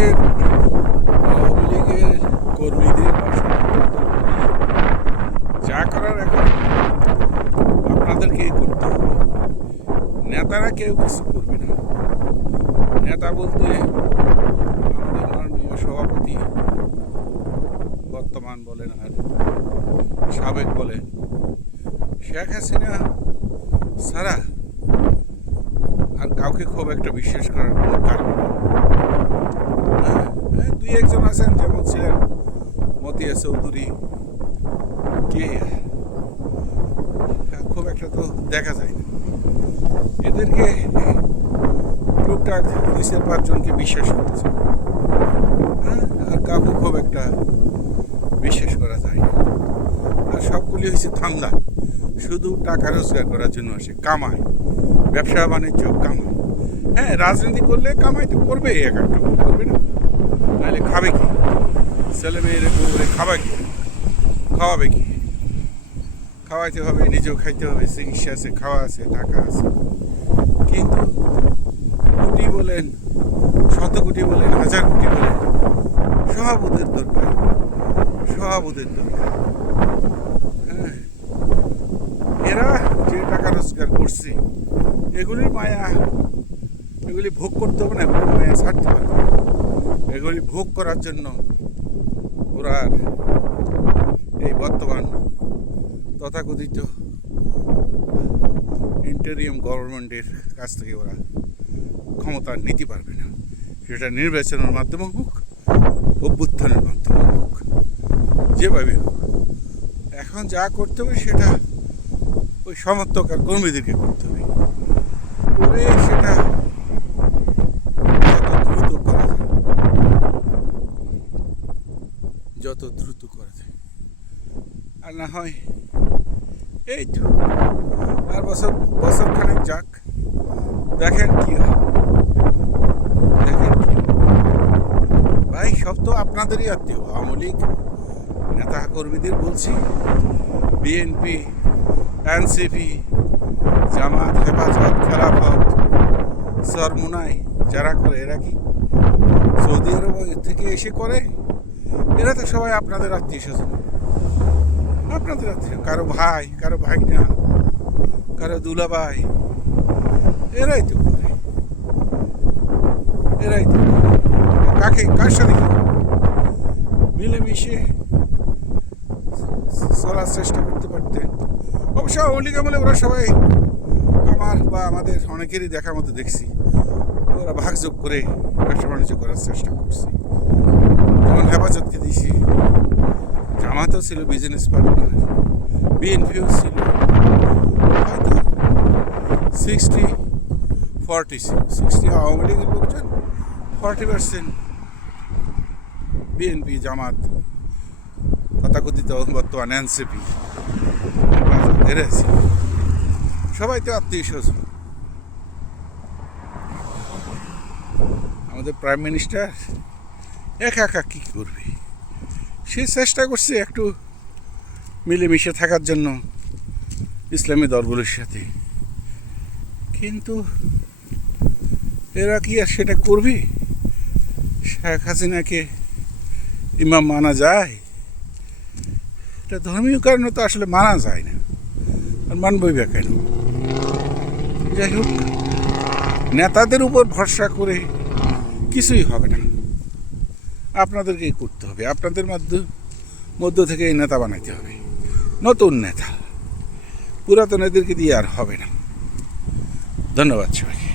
বাংলাদেশের আওয়ামী লীগের কর্মীদের যা করার এখন আপনাদেরকেই করতে হবে। নেতারা কেউ কিছু করবে না। নেতা বলতে আমাদের মাননীয় সভাপতি বর্তমান বলেন আর সাবেক বলেন, শেখ হাসিনা ছাড়া আর কাউকে খুব একটা বিশ্বাস করার কোনো কারণ নেই। দুই একজন আছেন, যেমন ছিলেন মতিয়া চৌধুরী, কে খুব একটা তো দেখা যায় না। এদেরকে টুকটাক 2-4-5 জনকে বিশ্বাস করতেছে, আর কাউকে খুব একটা বিশ্বাস করা যায় না। আর সবগুলি হয়েছে ধান্দা, শুধু টাকা রোজগার করার জন্য আসে, কামায়, ব্যবসা বাণিজ্য কামায়। হ্যাঁ, রাজনীতি করলে কামাই তো করবে, একটা করবে না, নাহলে খাবে কি? ছেলে মেয়েরে বউরে খাওয়াবে কি? খাওয়াইতে হবে, নিজেও খাইতে হবে, চিকিৎসা আছে, খাওয়া আছে, টাকা আছে। কিন্তু কোটি বলেন, 100 কোটি বলেন, 1000 কোটি বলেন, সভাপতির দরকার। হ্যাঁ, এরা যে টাকা রোজগার করছে, এগুলির মায়া, এগুলি ভোগ করতে হবে না, এগুলি মায়া ছাড়তে পারবে। এগুলি ভোগ করার জন্য ওরা এই বর্তমান তথাকথিত ইন্টারিয়াম গভর্নমেন্টের কাছ থেকে ওরা ক্ষমতা নিতে পারবে না। সেটা নির্বাচনের মাধ্যমে হোক, অভ্যুত্থানের মাধ্যমে হোক, যেভাবে হোক। এখন যা করতে হবে সেটা ওই সমর্থক আর কর্মীদেরকে করতে হবে, করে সেটা যত দ্রুত করা যায়। আর না হয় এই তো আর বছর খানেক যাক, দেখেন কি হয়। ভাই, সব তো আপনাদেরই আত্মীয়। আওয়ামী লীগ নেতা কর্মীদের বলছি, বিএনপি, এনসিপি, জামাত, হেফাজত, খেলাফত, চরমোনাই যারা করে, এরা কি সৌদি আরব থেকে এসে করে? এরা তো সবাই আপনাদের আত্মীয় স্বজন, আপনাদের আত্মীয়, কারো ভাই, কারো ভাইনা, কারো দুলাভাই, এরাই তো করে। কার সাথে মিলেমিশে চলার চেষ্টা করতে পারতেন। অবশ্য আওয়ামী লীগ আমলে ওরা সবাই আমার বা আমাদের অনেকেরই দেখার মতো দেখছি, ওরা ভাগযোগ করে ব্যবসা বাণিজ্য করার চেষ্টা করছে। যেমন হেফাজতকে দিয়েছি, জামাতও ছিল বিজনেস পার্টনার, বিএনপিও ছিল, হয়তো 60-40 আওয়ামী লীগের লোকজন, 40% বিএনপি, জামাত, তথাকথিত বর্তমান এনসিপি, সবাই তো আত্মীয় স্বজন। আমাদের প্রাইম মিনিস্টার একা কি করবে? সে চেষ্টা করছে একটু মিলেমিশে থাকার জন্য ইসলামী দলগুলোর সাথে, কিন্তু এরা কি আর সেটা করবে? শেখ হাসিনাকে ইমাম মানা যায়? এটা ধর্মীয় কারণে তো আসলে মানা যায় না, আর মানবই বা কেন? যাই হোক, নেতাদের উপর ভরসা করে কিছুই হবে না। আপনাদেরকেই করতে হবে, আপনাদের মধ্য থেকে এই নেতা বানাইতে হবে, নতুন নেতা। পুরাতন এদেরকে দিয়ে আর হবে না। ধন্যবাদ সবাইকে।